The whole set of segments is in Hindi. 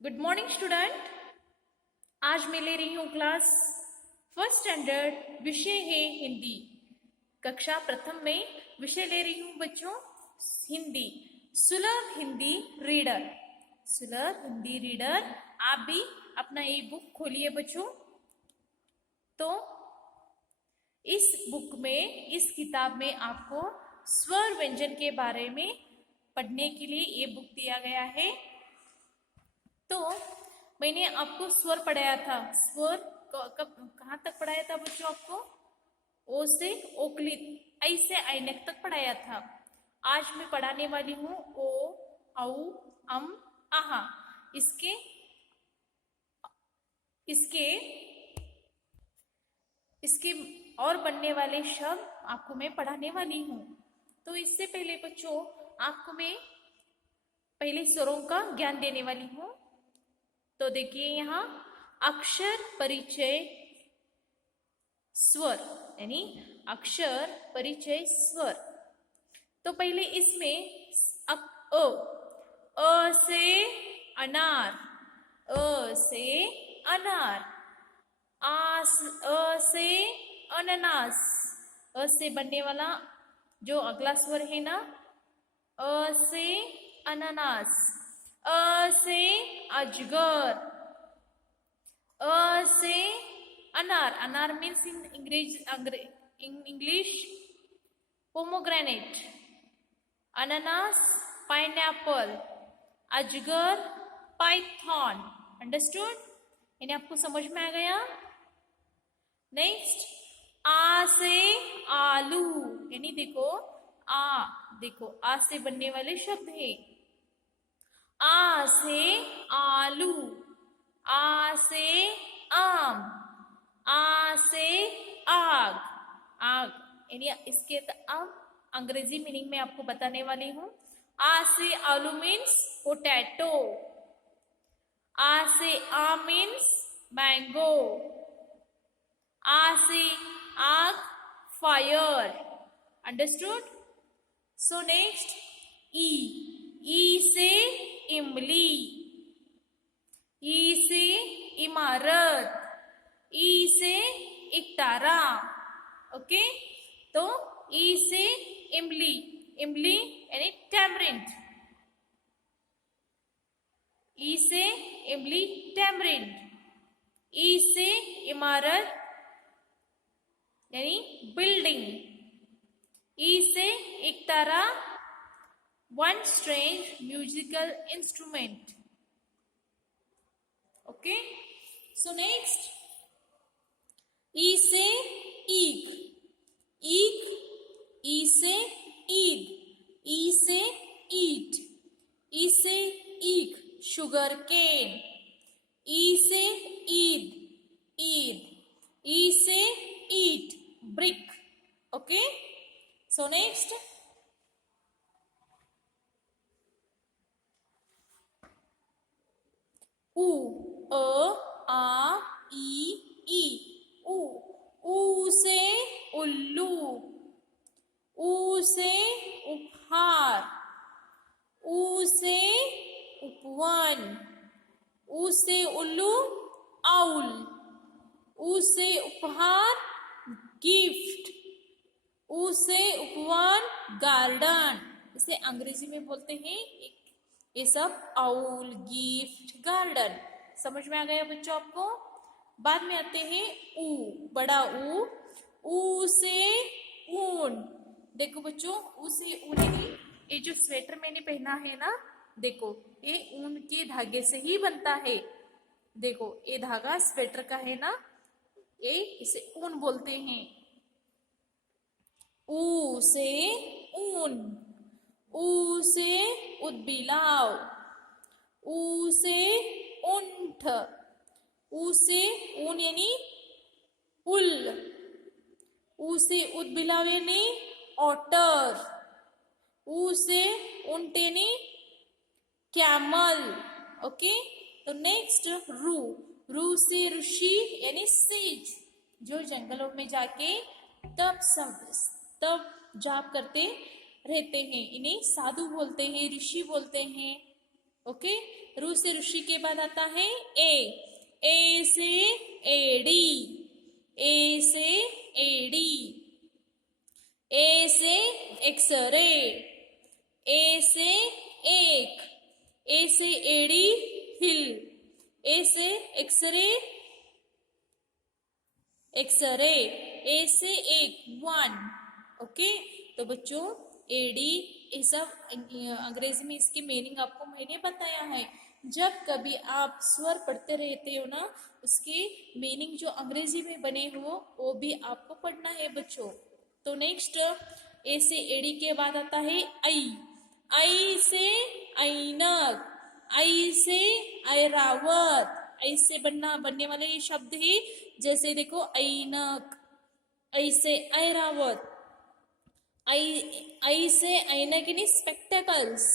Good morning student. आज मैं ले रही हूँ क्लास फर्स्ट स्टैंडर्ड, विषय है हिंदी। कक्षा प्रथम में विषय ले रही हूँ बच्चों हिंदी। सुलभ हिंदी रीडर। सुलभ हिंदी रीडर। आप भी अपना ये बुक खोलिए बच्चों। तो इस बुक में, इस किताब में आपको स्वर व्यंजन के बारे में पढ़ने के लिए ये बुक दिया गया है। तो मैंने आपको स्वर पढ़ाया था। स्वर कहाँ तक पढ़ाया था बच्चों? आपको ओ से ओकली, ऐ से ऐनक तक पढ़ाया था। आज मैं पढ़ाने वाली हूँ ओ, औ, अम, आहा। इसके इसके इसके और बनने वाले शब्द आपको मैं पढ़ाने वाली हूँ। तो इससे पहले बच्चों आपको मैं पहले स्वरों का ज्ञान देने वाली हूँ। तो देखिए यहाँ अक्षर परिचय स्वर, यानी अक्षर परिचय स्वर। तो पहले इसमें अ से अनार, अ से अनार। अ से अनानास, अ से बनने वाला जो अगला स्वर है ना, अ से अनानास। अ से अजगर, अ से अनार। अनार मीन्स इन इंग्लिश पोमोग्रेनेट। अनानास पाइनएप्पल, अजगर पाइथन। अंडरस्टूड? यानी आपको समझ में आ गया। नेक्स्ट आ से आलू, यानी देखो आ से बनने वाले शब्द है। आ से आलू, आ से आम, आ से आग। आग यानी इसके अब अंग्रेजी मीनिंग में आपको बताने वाली हूं। आ से आलू मीन्स पोटैटो, आ से आम मीन्स मैंगो, आ से आग फायर। अंडरस्टूड? सो नेक्स्ट ई से इमली, ई से इमारत, ई से इकतारा। ओके, तो ई से इमली, इमली यानी टैमरिंड। ई से इमली टैमरिंड। ई से इमारत यानी बिल्डिंग। ई से ektara one strange musical instrument. Okay, so next ई से ईक, ईक, ई से ईद, ई से ईट, ई से ईक शुगर केन, ई से ईद, ईद, ई से ईट ब्रिक। ओके, सो नेक्स्ट उ, अ, आ, ई, उ, ऊ से उल्लू, ऊ से उपहार, ऊ से उपवन, ऊ से उल्लू आउल, ऊ से उपहार गिफ्ट, ऊ से उपवन गार्डन। इसे अंग्रेजी में बोलते हैं ये सब आउल, गिफ्ट, गार्डन। समझ में आ गया बच्चों आपको? बाद में आते हैं ऊ, बड़ा ऊ से ऊन। देखो बच्चों, ऊ से ऊन यानी ये जो स्वेटर मैंने पहना है ना, देखो ये ऊन के धागे से ही बनता है। देखो ये धागा स्वेटर का है ना, ये इसे ऊन बोलते हैं। ऊ से ऊन, ऊ से उदबिलाव, ऊ से ऊंट, ऊ से ऊन यानी उल, ऊ से उदबिलाव यानी ऑटर, ऊ से ऊंट यानी कैमल। ओके, तो नेक्स्ट रू, रू से ऋषि यानी सेज, जो जंगलों में जाके तब जाप करते रहते हैं, इन्हें साधु बोलते हैं, ऋषि बोलते हैं। ओके, रू से ऋषि के बाद आता है ए से एडी, ए से एडी, ए से एक्सरे, ए से एक, ए से एडी हिल, ए से एक्सरे, एक्सरे, ए से एक वन। ओके, तो बच्चों एडी ये सब अंग्रेजी में इसकी मीनिंग आपको मैंने बताया है। जब कभी आप स्वर पढ़ते रहते हो ना, उसकी मीनिंग जो अंग्रेजी में बने हो वो भी आपको पढ़ना है बच्चों। तो नेक्स्ट ए से एडी के बाद आता है आई से ऐनक, आई से ऐरावत, आई से बनने वाले ये शब्द है, जैसे देखो ऐनक, आई से ऐरावत, आई से ऐनक यानी स्पेक्टेकल्स,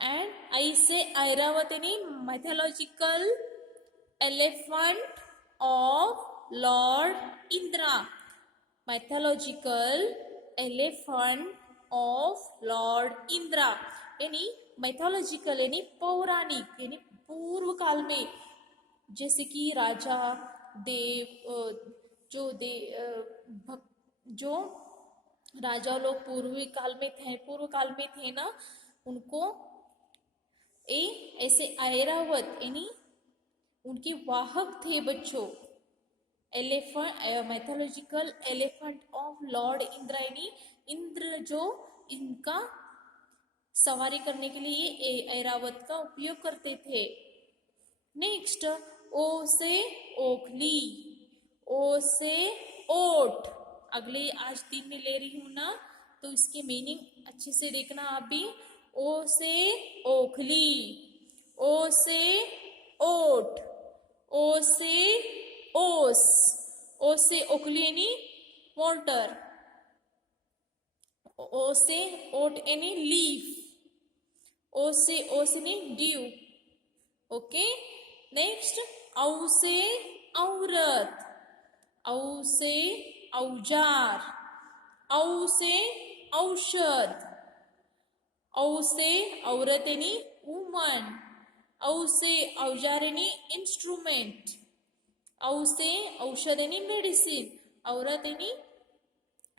एंड आई से ऐरावत यानी mythological elephant of Lord Indra, mythological elephant of Lord Indra, यानी mythological यानी पौराणिक यानी पूर्व काल में, जैसे कि राजा देव जो राजा लोग पूर्व काल में थे ना, उनको ऐसे ऐरावत यानी उनके वाहक थे बच्चों। Mythological elephant of Lord Indra यानी इंद्र जो इनका सवारी करने के लिए ऐरावत का उपयोग करते थे। नेक्स्ट ओ से ओखली, ओ से ओट, अगले आज 3 में ले रही हूं ना, तो इसके मीनिंग अच्छे से देखना आप भी। ओ से ओखली, ओ से ओट, ओ से ओस, ओ से ओखली यानी वाटर, ओ से ओट यानी लीफ, ओ से ओस यानी ड्यू। ओके, नेक्स्ट औ से औरत, औ से औजार, औ से औषध, औ से औरत यानी वुमन, औ से औजार यानी इंस्ट्रूमेंट, औ से औषध यानी मेडिसिन, औरत यानी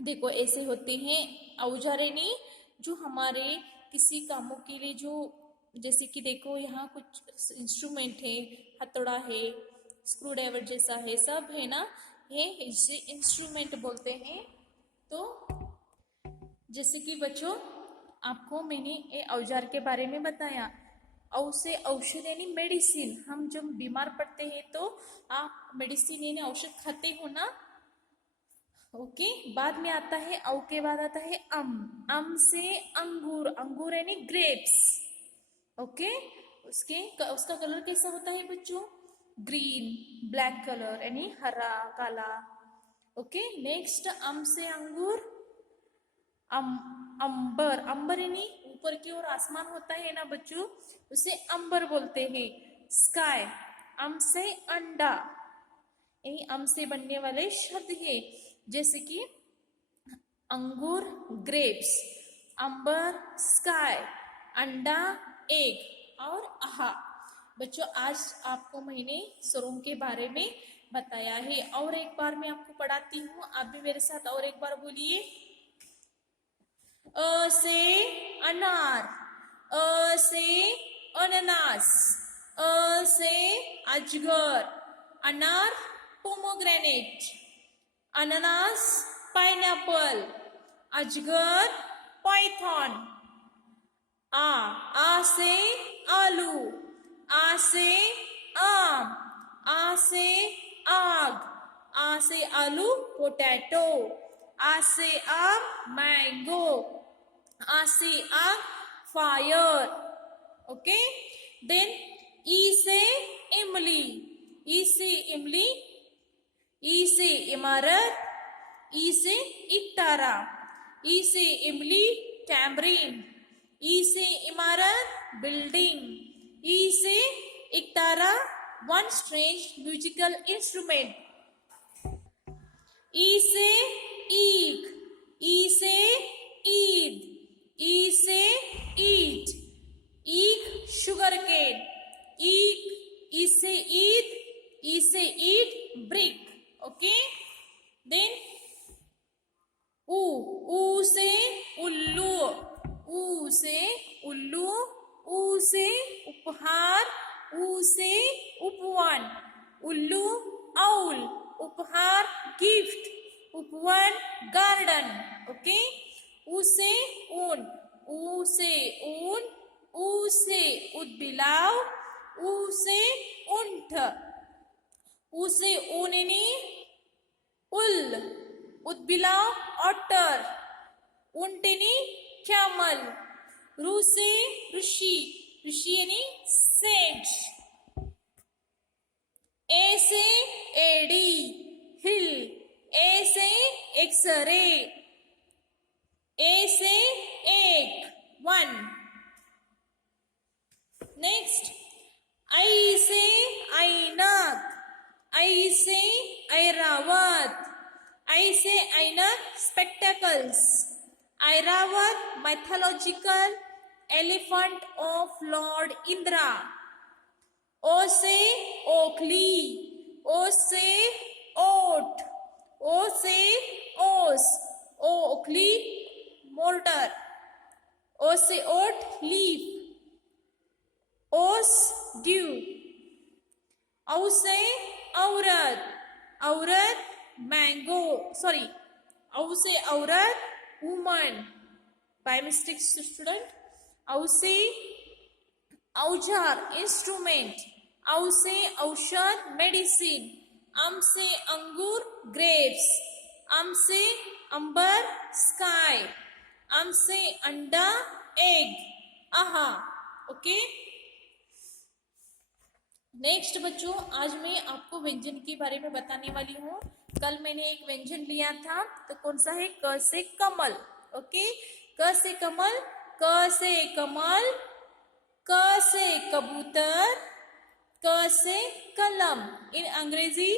देखो ऐसे होते हैं औजार यानी जो हमारे किसी कामों के लिए, जो जैसे कि देखो यहाँ कुछ इंस्ट्रूमेंट है, हथौड़ा है, स्क्रू ड्राइवर जैसा है, सब है ना, ये इसे इंस्ट्रूमेंट बोलते हैं। तो जैसे कि बच्चों आपको मैंने ये औजार के बारे में बताया। औ से औषध यानी मेडिसिन, हम जब बीमार पड़ते हैं तो आप मेडिसिन यानी औषध खाते हो ना। ओके, बाद में आता है औ के बाद आता है अम से अंगूर, अंगूर यानी ग्रेप्स। ओके, उसका कलर कैसा होता है बच्चों? ग्रीन, ब्लैक कलर यानी हरा काला। ओके, नेक्स्ट अम से अंगूर, अंबर, अंबर यानी ऊपर की ओर आसमान होता है ना बच्चों, उसे अंबर बोलते हैं। स्काई, अम से अंडा, यानी अम से बनने वाले शब्द है, जैसे कि अंगूर ग्रेप्स, अंबर स्काई, अंडा एग और आहा। बच्चों आज आपको मैंने स्वरों के बारे में बताया है, और एक बार मैं आपको पढ़ाती हूँ, आप भी मेरे साथ और एक बार बोलिए। अ से अनार, अ से अनानास, अ से अजगर, अनार पोमोग्रेनेट, अनानास पाइनएप्पल, अजगर पाइथन। आ से आलू, आ से आम, आ से आग, आ से आलू पोटैटो, आ से आम मैंगो, आ से आग फायर। ओके, देन ई से इमली, ई से इमली, ई से इमारत, ई से इकतारा, ई से इमली टैमरिन, ई से इमारत बिल्डिंग, ई से ektara one strange musical instrument, ई से ईक, ई से ईद, ई से ईट, ईख शुगर केन, ईख, ई से ईद, ई से ईट ब्रिक, ओके। देन ऊ से उल्लू, ऊ से उल्लू, ऊ से उपहार, ऊ से उपवन, उल्लू आउल, उपहार गिफ्ट, उपवन गार्डन, ओके। ऊ से ऊन, ऊ से ऊन, ऊ से उदबिलाव, ऊ से ऊंट, ऊ से ऊननी उल, उदबिलाव ऑटर, ऊंटनी कैमल, रू से ऋषि, ऋषि यानी सेज, ए से एडी हिल, ए से एक्सरे, ए से एक वन। नेक्स्ट आई से ऐनक, आई से ऐरावत, आई से ऐनक spectacles, Airavat mythological elephant of Lord Indra, ओ से ओखली, ओ से ओट, ओ से ओस, ओखली मोर्टर, ओ से ओट लीफ, ओस ड्यू, औ से औरत, औरत मैंगो, सॉरी, औ से औरत वुमन, बाय मिस्टेक स्टूडेंट, औ से औजार इंस्ट्रूमेंट, औ से औषध मेडिसिन, अम से अंगूर ग्रेप्स, अम से अंबर स्काई, अम से अंडा एग, आहा, ओके। नेक्स्ट बच्चों, आज मैं आपको व्यंजन के बारे में बताने वाली हूँ। कल मैंने एक व्यंजन लिया था, तो कौन सा है? क से कमल, ओके। क से कमल, क से कमल, क से कबूतर, क से कलम इन अंग्रेजी,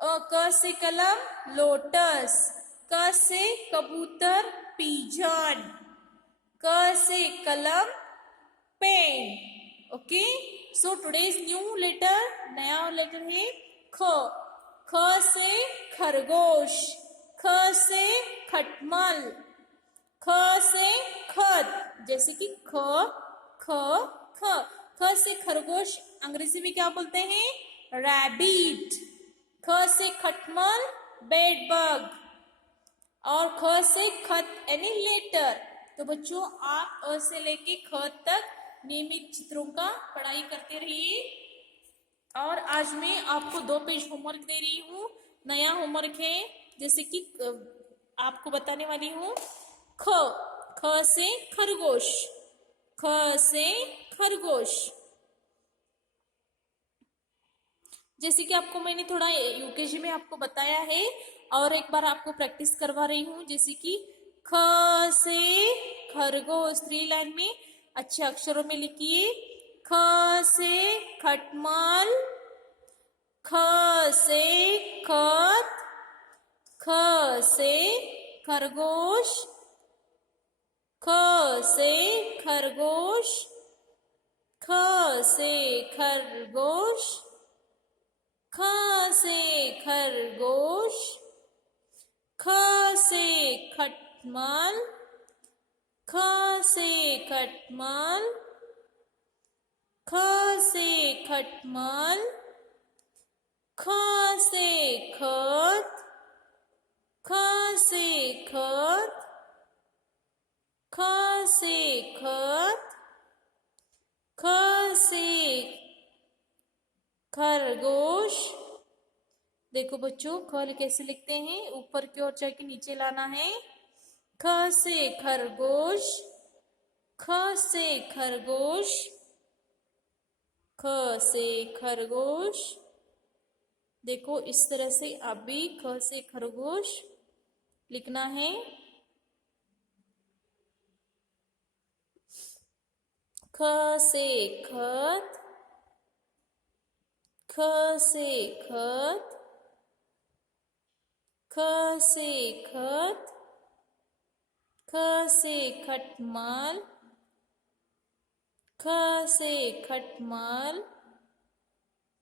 क से कलम लोटस, क से कबूतर पिजन, क से कलम pen, okay. So today's new letter, नया लेटर है ख। ख से खरगोश, ख से खटमल, ख से खत, जैसे कि ख ख ख। ख से खरगोश अंग्रेजी में क्या बोलते हैं? रैबिट। ख से खटमल बेड बग, और ख से खत यानी लेटर। तो बच्चों, आप अ से लेके ख तक नियमित चित्रों का पढ़ाई करते रहिए। और आज मैं आपको 2 पेज होमवर्क दे रही हूँ। नया होमवर्क है, जैसे कि आपको बताने वाली हूँ। ख, ख से खरगोश, ख से खरगोश। जैसे कि आपको मैंने थोड़ा यूकेजी में आपको बताया है, और एक बार आपको प्रैक्टिस करवा रही हूँ। जैसे कि ख से खरगोश, 3 लाइन में अच्छे अक्षरों में लिखिए। ख से खटमल, ख से खत, ख से खरगोश, ख से खरगोश, ख से खरगोश, ख से खरगोश, ख से खटमल, ख से खटमल, ख से खटमल, ख से खत, ख से खत, ख से खत, ख से खरगोश। देखो बच्चों, ख कैसे लिखते हैं? ऊपर की ओर जाके नीचे लाना है। ख से खरगोश, ख से खरगोश, ख से खरगोश। देखो इस तरह से आप भी ख से खरगोश लिखना है। ख से खत, ख से खत, ख से खत, ख से खटमल, ख से खटमल,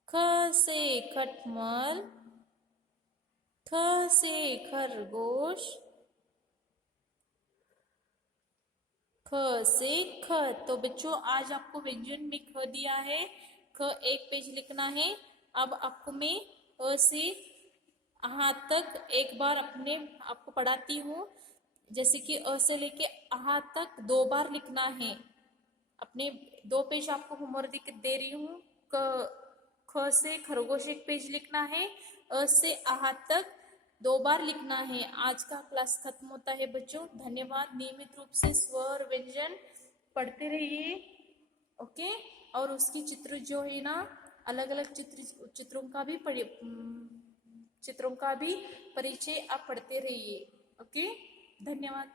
ख से खटमल, ख से खरगोश, ख से खत। तो बच्चों आज आपको व्यंजन में ख दिया है, ख एक पेज लिखना है। अब आपको मैं अ से आहा तक एक बार अपने आपको पढ़ाती हूँ। जैसे कि अ से लेके आहा तक 2 बार लिखना है। अपने 2 पेज आपको होमवर्क दे रही हूँ। ख से खरगोश एक पेज लिखना है, अ से आहा तक 2 बार लिखना है। आज का क्लास खत्म होता है बच्चों। धन्यवाद। नियमित रूप से स्वर व्यंजन पढ़ते रहिए, ओके। और उसकी चित्र जो है ना, अलग अलग चित्रों का भी परिचय आप पढ़ते रहिए, ओके। धन्यवाद।